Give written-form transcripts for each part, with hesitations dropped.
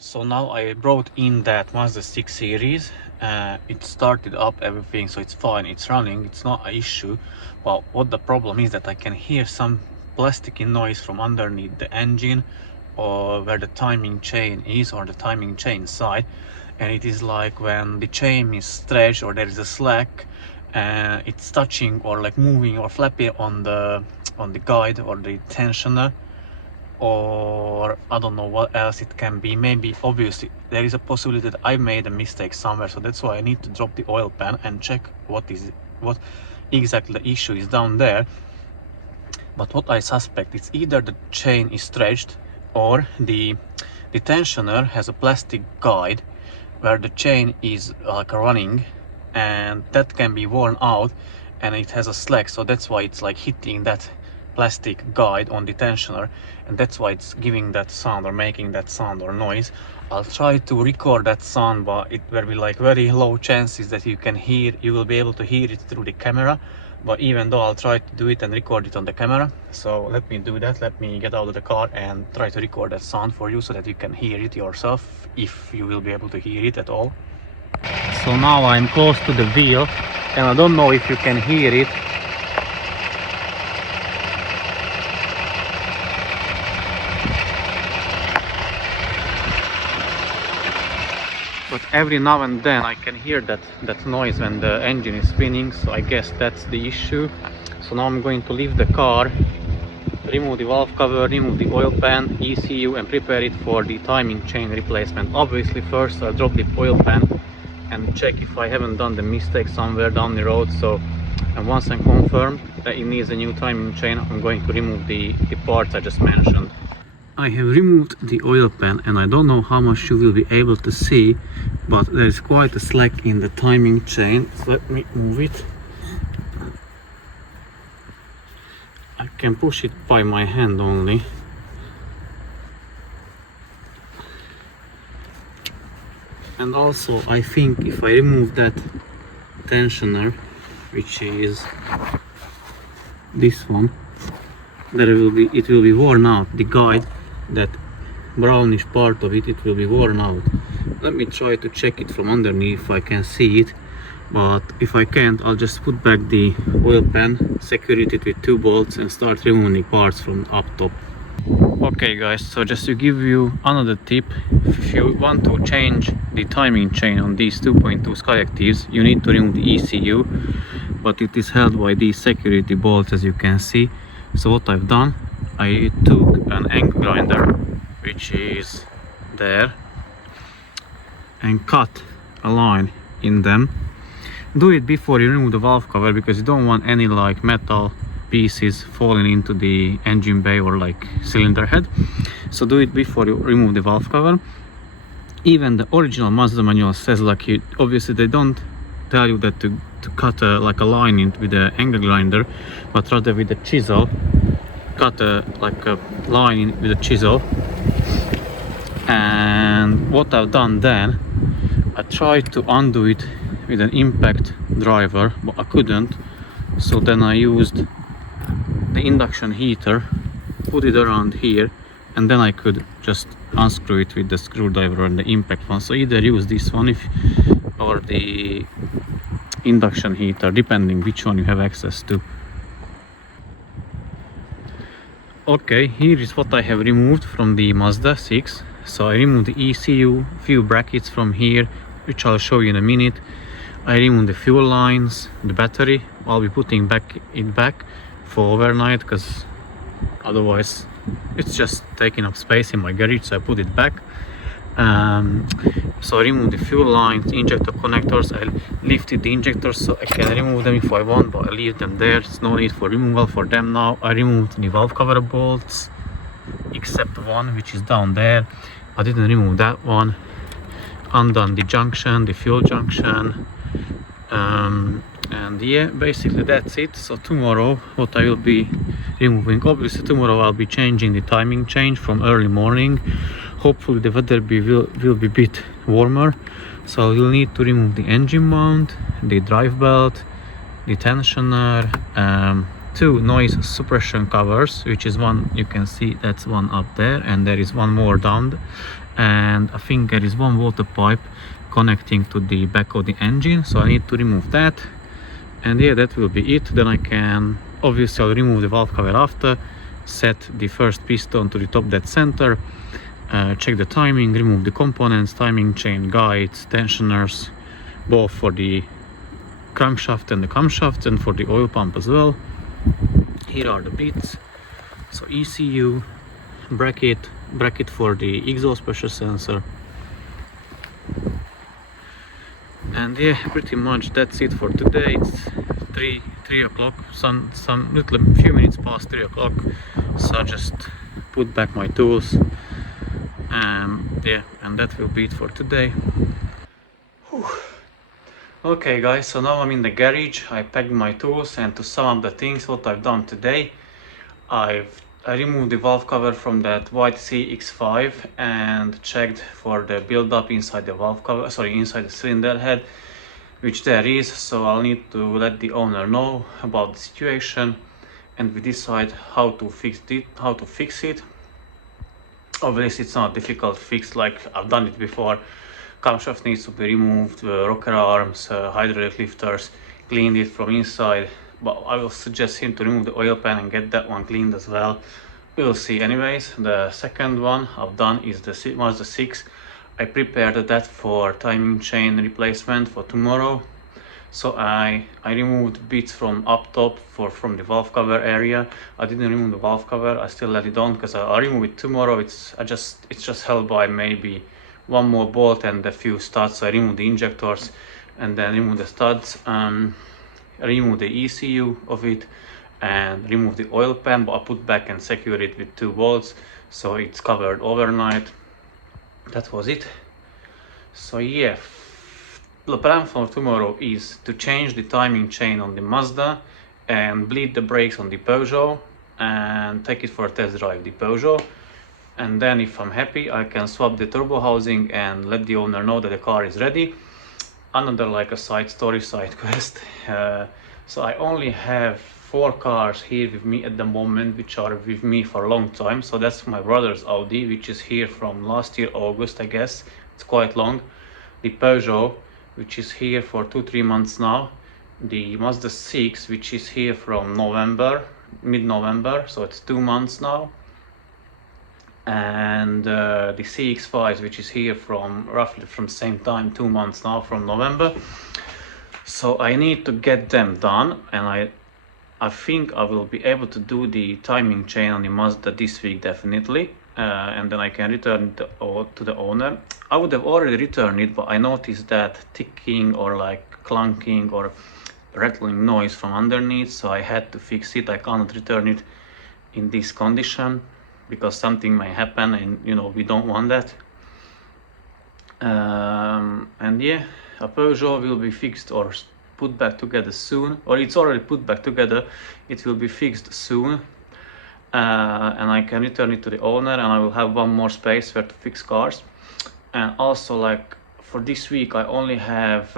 So now I brought in that Mazda 6 series. It started up everything, so it's fine, it's running, it's not an issue. Well, what the problem is that I can hear some plasticky noise from underneath the engine, or where the timing chain is, or the timing chain side. And it is like when the chain is stretched or there is a slack, it's touching or like moving or flapping on the guide or the tensioner, or I don't know what else it can be. Maybe obviously there is a possibility that I made a mistake somewhere, so that's why I need to drop the oil pan and check what exactly the issue is down there. But what I suspect, it's either the chain is stretched or the tensioner has a plastic guide where the chain is like running, and that can be worn out and it has a slack, so that's why it's like hitting that plastic guide on the tensioner, and that's why it's giving that sound or making that sound or noise. I'll try to record that sound, but it will be like very low chances that you will be able to hear it through the camera. But even though, I'll try to do it and record it on the camera. So let me do that. Let me get out of the car and try to record that sound for you so that you can hear it yourself, if you will be able to hear it at all. So now I'm close to the wheel and I don't know if you can hear it. But every now and then I can hear that noise when the engine is spinning, so I guess that's the issue. So now I'm going to leave the car, remove the valve cover, remove the oil pan, ECU, and prepare it for the timing chain replacement. Obviously first I'll drop the oil pan and check if I haven't done the mistake somewhere down the road. So, and once I'm confirmed that it needs a new timing chain, I'm going to remove the parts I just mentioned. I have removed the oil pan and I don't know how much you will be able to see, but there is quite a slack in the timing chain. So let me move it. I can push it by my hand only. And also I think if I remove that tensioner, which is this one, it will be worn out. The guide, that brownish part of it will be worn out. Let me try to check it from underneath if I can see it, but if I can't, I'll just put back the oil pan, secure it with 2 bolts and start removing parts from up top. Okay guys, so just to give you another tip, if you want to change the timing chain on these 2.2 Skyactivs, you need to remove the ECU, but it is held by these security bolts, as you can see. So what I've done, I took an angle grinder, which is there, and cut a line in them. Do it before you remove the valve cover, because you don't want any like metal pieces falling into the engine bay or like cylinder head. So do it before you remove the valve cover. Even the original Mazda manual says, like, obviously they don't tell you that to cut like a line with the angle grinder, but rather with the chisel. Cut like a line with a chisel. And what I've done then, I tried to undo it with an impact driver, but I couldn't. So then I used the induction heater, put it around here, and then I could just unscrew it with the screwdriver and the impact one. So either use this one or the induction heater, depending which one you have access to. Okay, here is what I have removed from the Mazda 6. So I removed the ECU, few brackets from here, which I'll show you in a minute. I removed the fuel lines, the battery. I'll be putting it back for overnight, because otherwise it's just taking up space in my garage, so I put it back. So I removed the fuel lines, injector connectors. I lifted the injectors so I can remove them if I want, but I leave them there. There's no need for removal for them now. I removed the valve cover bolts, except one which is down there. I didn't remove that one. Undone the junction, the fuel junction, and yeah, basically that's it. So tomorrow what I will be removing, obviously tomorrow I'll be changing the timing chain from early morning. Hopefully the weather will be a bit warmer, so you'll need to remove the engine mount, the drive belt, the tensioner, 2 noise suppression covers, which is one, you can see that's one up there, and there is one more down and I think there is one water pipe connecting to the back of the engine, so I need to remove that. And yeah, that will be it. Then I can obviously I'll remove the valve cover after, set the first piston to the top dead center, check the timing, remove the components, timing chain, guides, tensioners, both for the crankshaft and the camshaft, and for the oil pump as well. Here are the bits. So ECU, bracket for the exhaust pressure sensor, and yeah, pretty much that's it for today. It's 3 o'clock, some few minutes past 3 o'clock, so I just put back my tools. Yeah, and that will be it for today. Whew. Okay guys, so now I'm in the garage. I packed my tools, and to sum up the things what I've done today, I removed the valve cover from that white CX5 and checked for the build-up inside the valve cover, inside the cylinder head, which there is. So I'll need to let the owner know about the situation, and we decide how to fix it. Obviously it's not difficult to fix, like I've done it before. Camshaft needs to be removed, rocker arms, hydraulic lifters, cleaned it from inside, but I will suggest him to remove the oil pan and get that one cleaned as well. We'll see. Anyways, the second one I've done is the Mazda 6. I prepared that for timing chain replacement for tomorrow. So I removed bits from up top from the valve cover area. I didn't remove the valve cover, I still let it on because I'll remove it tomorrow. It's just held by maybe one more bolt and a few studs. So I removed the injectors and then remove the studs, remove the ECU of it, and remove the oil pan, but I put back and secure it with 2 bolts, so it's covered overnight. That was it. So yeah, the plan for tomorrow is to change the timing chain on the Mazda and bleed the brakes on the Peugeot and take it for a test drive, the Peugeot. And then if I'm happy, I can swap the turbo housing and let the owner know that the car is ready. Another like a side quest. So I only have 4 cars here with me at the moment, which are with me for a long time. So that's my brother's Audi, which is here from last year August, I guess. It's quite long. The Peugeot, which is here for 2-3 months now. The Mazda 6, which is here from mid-November, so it's 2 months now. And the CX5, which is here from roughly from the same time, 2 months now, from November. So I need to get them done, and I think I will be able to do the timing chain on the Mazda this week definitely, and then I can return it to the owner. I would have already returned it, but I noticed that ticking or like clunking or rattling noise from underneath, so I had to fix it. I cannot return it in this condition because something may happen, and you know, we don't want that. And yeah, a Peugeot will be fixed or put back together soon, or it's already put back together. It will be fixed soon, and I can return it to the owner, and I will have one more space where to fix cars. And also, like for this week, I only have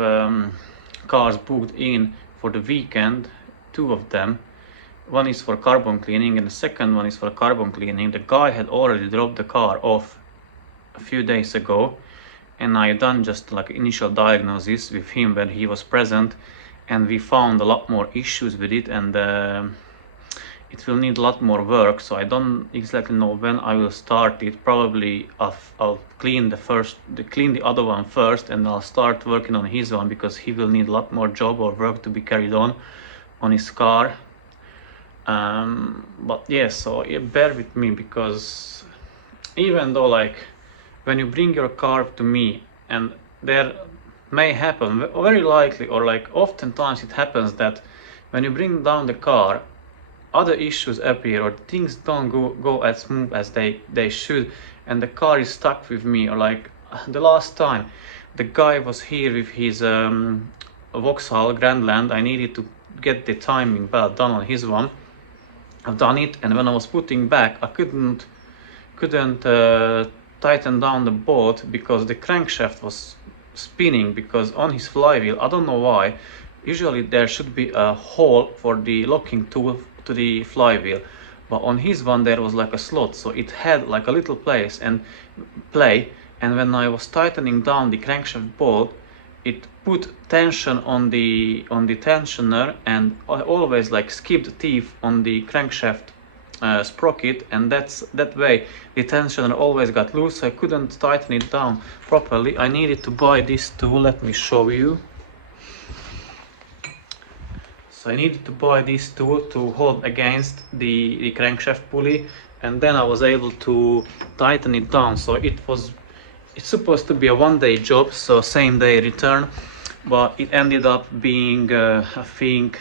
cars booked in for the weekend, 2 of them. One is for carbon cleaning and the second one is for carbon cleaning. The guy had already dropped the car off a few days ago, and I done just like initial diagnosis with him when he was present, and we found a lot more issues with it, and it will need a lot more work. So I don't exactly know when I will start it. Probably I'll clean the other one first, and I'll start working on his one because he will need a lot more job or work to be carried on his car. But yeah, so yeah, bear with me, because even though like when you bring your car to me, and there may happen, very likely, or like oftentimes it happens that when you bring down the car, other issues appear or things don't go as smooth as they should, and the car is stuck with me. Or like the last time the guy was here with his Vauxhall Grandland, I needed to get the timing belt done on his one. I've done it, and when I was putting back, I couldn't tighten down the bolt because the crankshaft was spinning, because on his flywheel, I don't know why, usually there should be a hole for the locking tool to the flywheel, but on his one there was like a slot, so it had like a little place and and when I was tightening down the crankshaft bolt, it put tension on the tensioner, and I always like skipped teeth on the crankshaft sprocket, and that way the tensioner always got loose, so I couldn't tighten it down properly. I needed to buy this tool. Let me show you. So I needed to buy this tool to hold against the crankshaft pulley, and then I was able to tighten it down. So it's supposed to be a one-day job, so same day return, but it ended up being I think,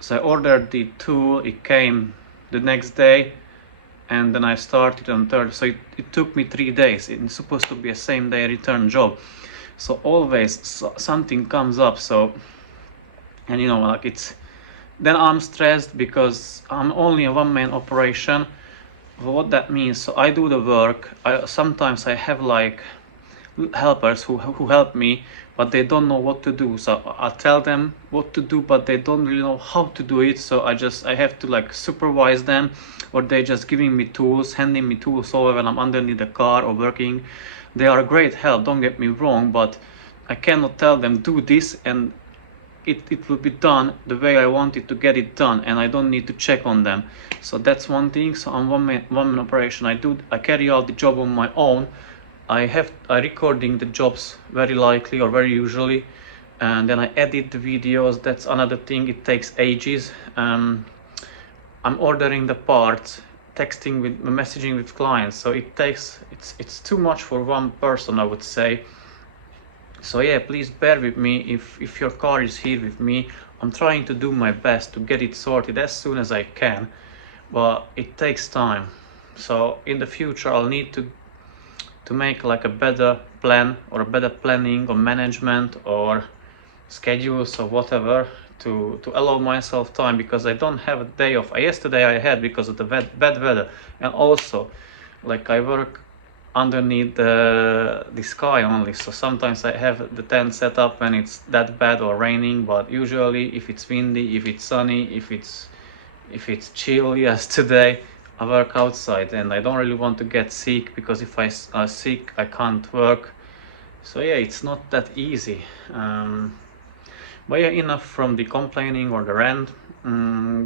so I ordered the tool, it came the next day, and then I started on third, so it took me 3 days. It's supposed to be a same day return job, so always something comes up. So, and you know, like then I'm stressed because I'm only a one-man operation. What that means, so I do the work. Sometimes I have like helpers who help me, but they don't know what to do. So I tell them what to do, but they don't really know how to do it. So I have to like supervise them, or they just giving me tools, handing me tools over when I'm underneath the car or working. They are a great help, don't get me wrong, but I cannot tell them do this and it will be done the way I want it to get it done, and I don't need to check on them. So that's one thing. So I'm one man operation. I carry out the job on my own. I recording the jobs very likely or very usually, and then I edit the videos. That's another thing, it takes ages. I'm ordering the parts, messaging with clients, so it's too much for one person, I would say. So yeah, please bear with me if your car is here with me. I'm trying to do my best to get it sorted as soon as I can, but it takes time. So in the future I'll need to make like a better plan, or a better planning or management or schedules or whatever to allow myself time, because I don't have a day off. Yesterday I had because of the bad weather, and also like I work underneath the sky only, so sometimes I have the tent set up when it's that bad or raining, but usually if it's windy, if it's sunny, if it's chilly as today, I work outside, and I don't really want to get sick, because if I'm sick I can't work. So yeah, it's not that easy. But yeah, enough from the complaining or the rant.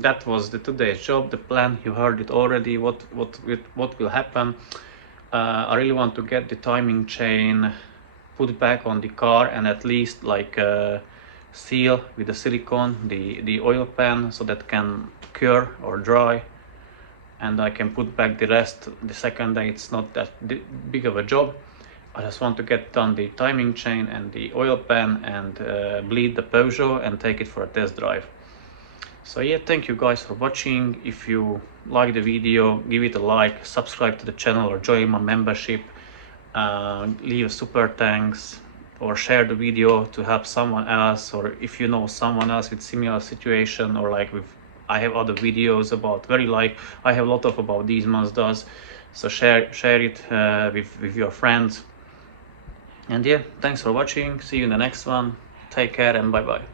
That was today's job, the plan. You heard it already, what will happen. I really want to get the timing chain put back on the car, and at least like seal with the silicone the oil pan, so that can cure or dry, and I can put back the rest the second day. It's not that big of a job. I just want to get done the timing chain and the oil pan, and bleed the Peugeot and take it for a test drive. So yeah, thank you guys for watching. If you like the video, give it a like, subscribe to the channel or join my membership, leave a super thanks, or share the video to help someone else, or if you know someone else with similar situation, or like I have other videos about I have a lot of about these Mazdas, so share it with your friends. And yeah, thanks for watching. See you in the next one. Take care and bye bye.